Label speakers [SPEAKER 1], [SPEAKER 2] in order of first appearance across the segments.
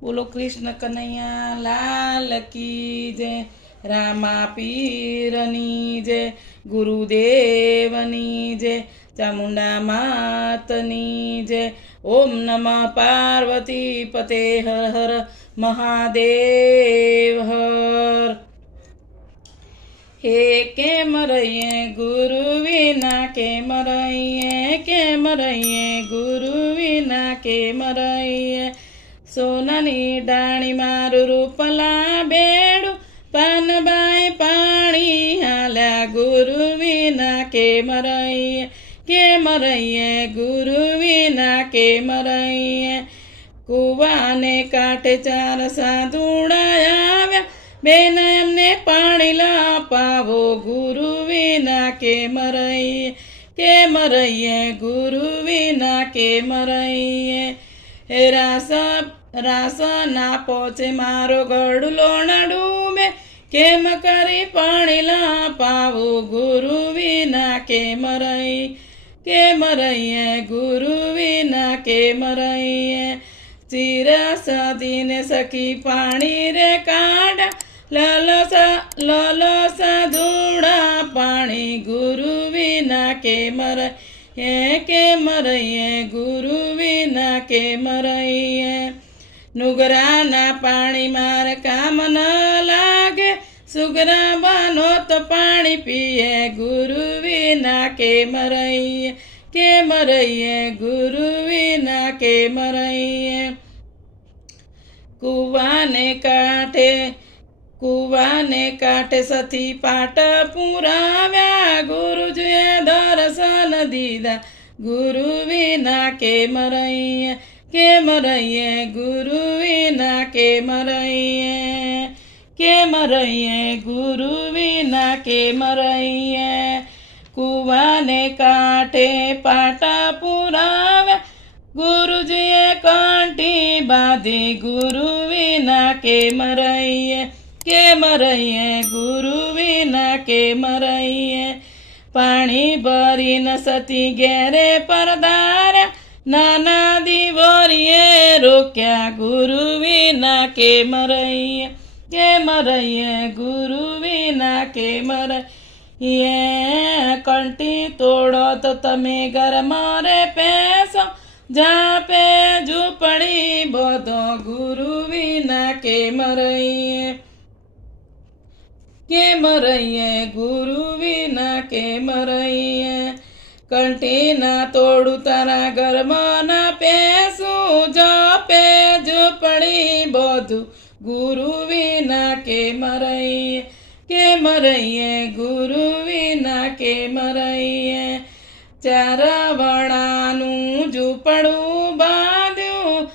[SPEAKER 1] बोलो कृष्ण कन्हैया, लाल की जय। रामा पीरनी जय गुरुदेवनी जय, चामुंडा मातनी जय। ओम नमः पार्वती पते, हर हर महादेव, हर। हे के मरिए गुरु विना के मरिए के मरिए गुरु विना के मरिए સોનાની ડાણી મારું રૂપલા બેડું પાનબાઈ પાણી હાલ્યા ગુરુ વિના કે રહીએ? કે રહીએ ગુરુ વિના કે રહીએ? કુવાને કાંઠે ચાર સાધુડા આવ્યા બેન એમને પાણી લાપાવો, ગુરુ વિના કે રહીએ? કે રહીએ ગુરુ વિના કે રહીએ? હે રાસ રાસ ના પહોંચે મારો ગડલો ન ડૂબે કેમ કરી પાણી લાપાવો ગુરુ વિના કેમ રહી કેમ રહીએ ગુરુ વિના કેમ રહીએ? ચીરા સદીને સખી પાણી રે કાઢા. લલસા લલસા ધૂળા પાણી ગુરુ વિના કેમ રહીએ? કેમ રહીએ ગુરુ વિના કેમ રહીએ? નુગરાના પાણી માર કામ ન લાગે સુગરા બાનો તો પાણી પીએ ગુરુ વિના કેમ રહીએ કેમ રહીએ ગુરુ વિના કેમ રહીએ કુવાને કાંઠે કુવાને કાંઠે સતી પાટ પુરાવ્યા ગુરુજીએ દર્શન દીધા ગુરુ વિના के मरइए गुरु बिना के मरइए के मरइए गुरु बिना के मरइए कुआ ने काटे, पाटा पुरावे। गुरु जी कांटी बाधे, गुरु बिना के मरइए के मरइए गुरु बिना के मरइए पानी भरी न सती, गहरे परदार। નાના દીવોરીએ રોક્યા ગુરુ વિના કેમ રહીએ કેમ રહીએ ગુરુ વિના કેમ રહીએ કંઠી તોડો તો તમે ઘરમાં રે પેસો જાપે ઝૂંપડી બધો ગુરુ વિના કેમ રહીએ કેમ રહીએ ગુરુ વિના કેમ રહીએ કંઠીના તોડું તારા ઘરમાં ના પેસું જપે ઝૂંપડી બધું ગુરુ વિના કેમ રહીએ કેમ રહીએ ગુરુ વિના કેમ રહીએ ચાર વણાનું ઝૂંપડું બાંધ્યું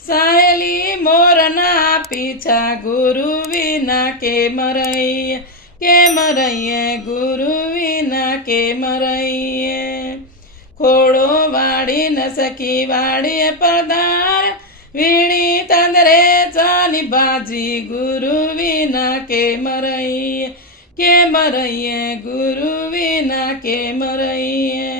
[SPEAKER 1] સાહેલી મોરના પીછા ગુરુ વિના કેમ રહીએ કેમ રહીએ ગુરુ વિના કેમ રહીએ ખોડો વાળી ન સખી વાળીએ પધાર વીણી તંદરે ચાની બાજી ગુરુ વિના કેમ રહીએ કેમ રહીએ ગુરુ વિના કેમ રહીએ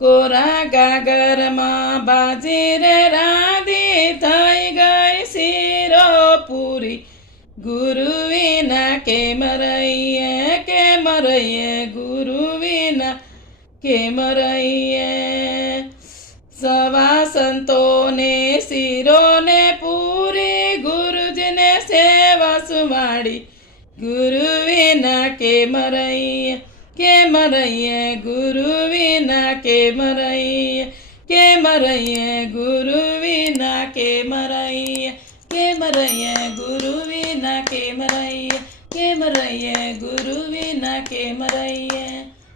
[SPEAKER 1] કોરા ગાગરમાં બાજી રે રાધી થઈ ગઈ શીરો પૂરી ગુરુ વિના કેમ રહીએ કેમ રહીએ ગુરુ વિના કેમ રહીએ સવા સંતોને શિરોને પૂરી ગુરુજીને સેવા સુમાડી ગુરુ વિના કેમ રહીએ કેમ રહીએ ગુરુ વિના કેમ રહીએ કેમ રહીએ ગુરુ વિના કેમ રહીએ કેમ રહીએ ગુરુ વિના કેમ રહીએ ಕೆಮರಯ್ಯ के ಕೆಮರಯ್ಯ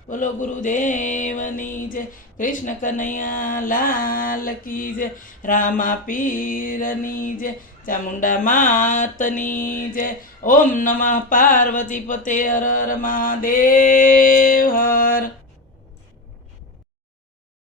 [SPEAKER 1] बोलो गुरुदेव नी जय कृष्ण कन्हैया लाल की जय। रामा पीर नी जय चामुंडा मातनी जय ओम नमः पार्वती पते हर हर महादेव, हर